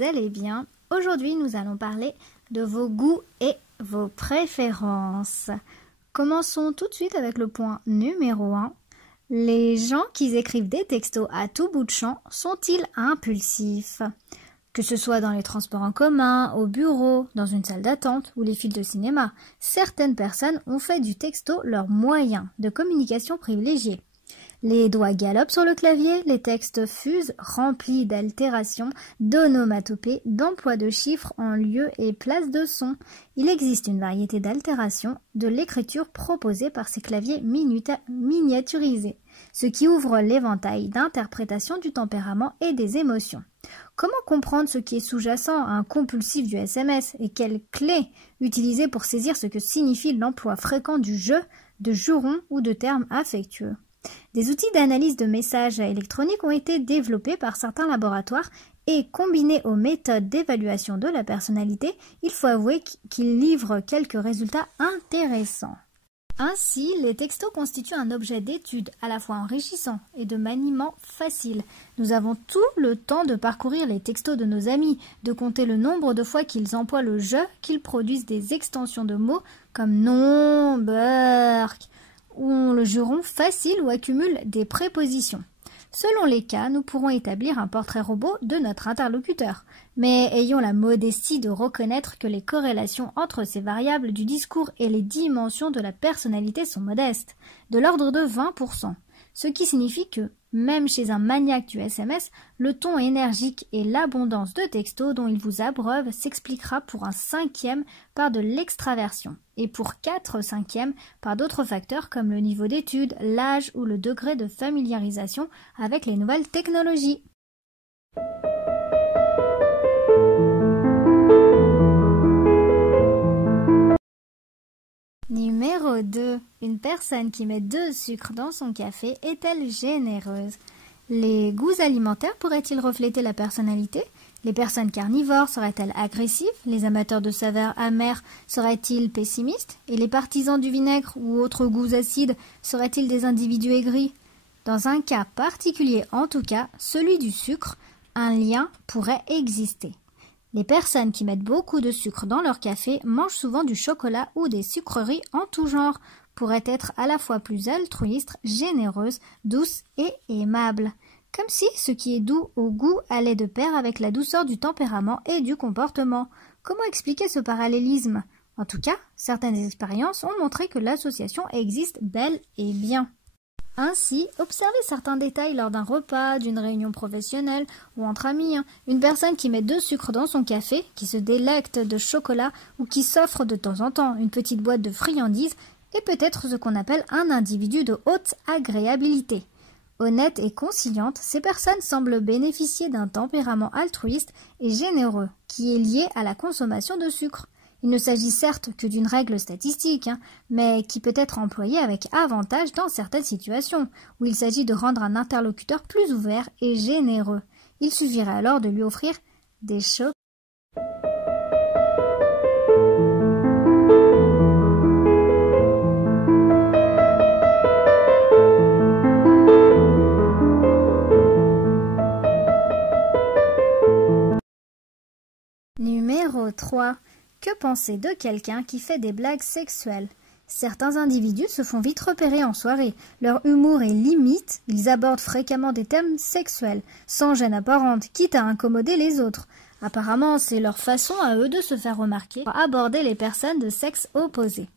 vous allez bien. Aujourd'hui, nous allons parler de vos goûts et vos préférences. Commençons tout de suite avec le point numéro 1. Les gens qui écrivent des textos à tout bout de champ sont-ils impulsifs? Que ce soit dans les transports en commun, au bureau, dans une salle d'attente ou les files de cinéma, certaines personnes ont fait du texto leur moyen de communication privilégié. Les doigts galopent sur le clavier, les textes fusent, remplis d'altérations, d'onomatopées, d'emploi de chiffres en lieu et place de son. Il existe une variété d'altérations de l'écriture proposée par ces claviers miniaturisés, ce qui ouvre l'éventail d'interprétation du tempérament et des émotions. Comment comprendre ce qui est sous-jacent à un compulsif du SMS et quelles clés utiliser pour saisir ce que signifie l'emploi fréquent du je, de juron ou de termes affectueux? Des outils d'analyse de messages électroniques ont été développés par certains laboratoires et combinés aux méthodes d'évaluation de la personnalité, il faut avouer qu'ils livrent quelques résultats intéressants. Ainsi, les textos constituent un objet d'étude à la fois enrichissant et de maniement facile. Nous avons tout le temps de parcourir les textos de nos amis, de compter le nombre de fois qu'ils emploient le « je », qu'ils produisent des extensions de mots comme « non »,« berk », ou le juron facile ou accumule des prépositions. Selon les cas, nous pourrons établir un portrait robot de notre interlocuteur, mais ayons la modestie de reconnaître que les corrélations entre ces variables du discours et les dimensions de la personnalité sont modestes, de l'ordre de 20%, ce qui signifie que, même chez un maniaque du SMS, le ton énergique et l'abondance de textos dont il vous abreuve s'expliquera pour un 5e par de l'extraversion et pour 4/5 par d'autres facteurs comme le niveau d'études, l'âge ou le degré de familiarisation avec les nouvelles technologies. Numéro 2. Une personne qui met 2 sucres dans son café est-elle généreuse? Les goûts alimentaires pourraient-ils refléter la personnalité? Les personnes carnivores seraient-elles agressives? Les amateurs de saveurs amères seraient-ils pessimistes? Et les partisans du vinaigre ou autres goûts acides seraient-ils des individus aigris? Dans un cas particulier en tout cas, celui du sucre, un lien pourrait exister. Les personnes qui mettent beaucoup de sucre dans leur café mangent souvent du chocolat ou des sucreries en tout genre, pourraient être à la fois plus altruistes, généreuses, douces et aimables. Comme si ce qui est doux au goût allait de pair avec la douceur du tempérament et du comportement. Comment expliquer ce parallélisme? En tout cas, certaines expériences ont montré que l'association existe bel et bien. Ainsi, observez certains détails lors d'un repas, d'une réunion professionnelle ou entre amis. Une personne qui met 2 sucres dans son café, qui se délecte de chocolat ou qui s'offre de temps en temps une petite boîte de friandises est peut-être ce qu'on appelle un individu de haute agréabilité. Honnête et conciliante, ces personnes semblent bénéficier d'un tempérament altruiste et généreux qui est lié à la consommation de sucre. Il ne s'agit certes que d'une règle statistique, mais qui peut être employée avec avantage dans certaines situations, où il s'agit de rendre un interlocuteur plus ouvert et généreux. Il suffirait alors de lui offrir des chocs. Numéro 3. Que penser de quelqu'un qui fait des blagues sexuelles? Certains individus se font vite repérer en soirée. Leur humour est limite, ils abordent fréquemment des thèmes sexuels, sans gêne apparente, quitte à incommoder les autres. Apparemment, c'est leur façon à eux de se faire remarquer pour aborder les personnes de sexe opposé.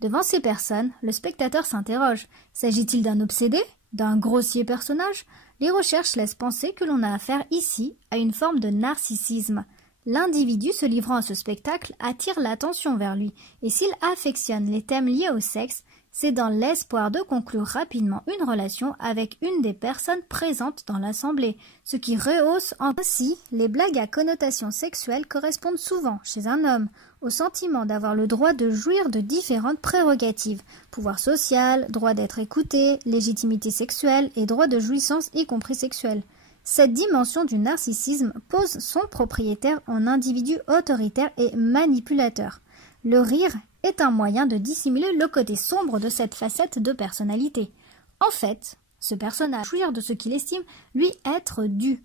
Devant ces personnes, le spectateur s'interroge. S'agit-il d'un obsédé? D'un grossier personnage? Les recherches laissent penser que l'on a affaire ici à une forme de narcissisme. L'individu se livrant à ce spectacle attire l'attention vers lui, et s'il affectionne les thèmes liés au sexe, c'est dans l'espoir de conclure rapidement une relation avec une des personnes présentes dans l'assemblée, ce qui rehausse ainsi les blagues à connotation sexuelle correspondent souvent, chez un homme, au sentiment d'avoir le droit de jouir de différentes prérogatives, pouvoir social, droit d'être écouté, légitimité sexuelle et droit de jouissance y compris sexuelle. Cette dimension du narcissisme pose son propriétaire en individu autoritaire et manipulateur. Le rire est un moyen de dissimuler le côté sombre de cette facette de personnalité. En fait, ce personnage jouir de ce qu'il estime lui être dû.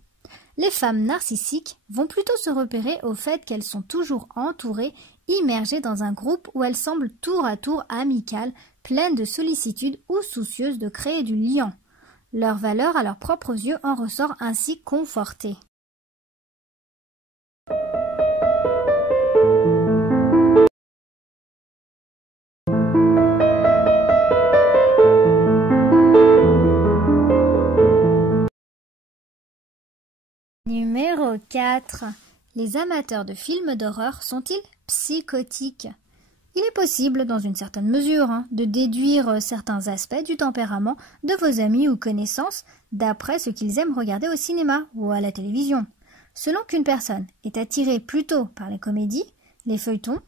Les femmes narcissiques vont plutôt se repérer au fait qu'elles sont toujours entourées, immergées dans un groupe où elles semblent tour à tour amicales, pleines de sollicitude ou soucieuses de créer du lien. Leur valeur à leurs propres yeux en ressort ainsi confortée. Numéro 4. Les amateurs de films d'horreur sont-ils psychotiques? Il est possible, dans une certaine mesure, de déduire certains aspects du tempérament de vos amis ou connaissances d'après ce qu'ils aiment regarder au cinéma ou à la télévision. Selon qu'une personne est attirée plutôt par les comédies, les feuilletons,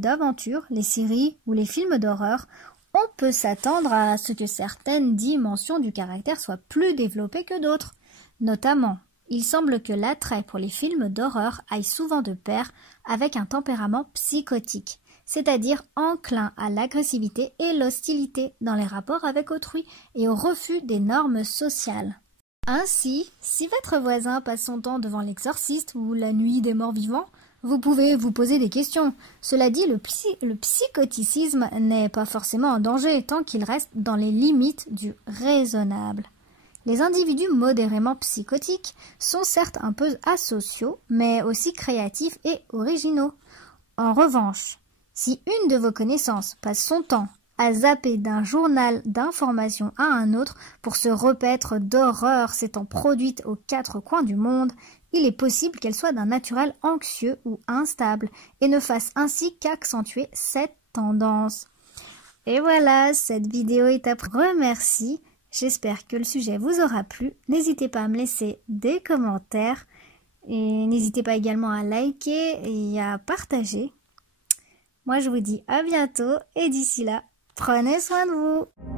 d'aventure, les séries ou les films d'horreur, on peut s'attendre à ce que certaines dimensions du caractère soient plus développées que d'autres. Notamment, il semble que l'attrait pour les films d'horreur aille souvent de pair avec un tempérament psychotique, c'est-à-dire enclin à l'agressivité et l'hostilité dans les rapports avec autrui et au refus des normes sociales. Ainsi, si votre voisin passe son temps devant l'exorciste ou la nuit des morts vivants, vous pouvez vous poser des questions. Cela dit, le psychoticisme n'est pas forcément en danger tant qu'il reste dans les limites du raisonnable. Les individus modérément psychotiques sont certes un peu asociaux, mais aussi créatifs et originaux. En revanche, si une de vos connaissances passe son temps à zapper d'un journal d'information à un autre pour se repaître d'horreurs s'étant produites aux quatre coins du monde, il est possible qu'elle soit d'un naturel anxieux ou instable et ne fasse ainsi qu'accentuer cette tendance. Et voilà, cette vidéo est à remercier. J'espère que le sujet vous aura plu. N'hésitez pas à me laisser des commentaires et n'hésitez pas également à liker et à partager. Moi, je vous dis à bientôt et d'ici là, prenez soin de vous.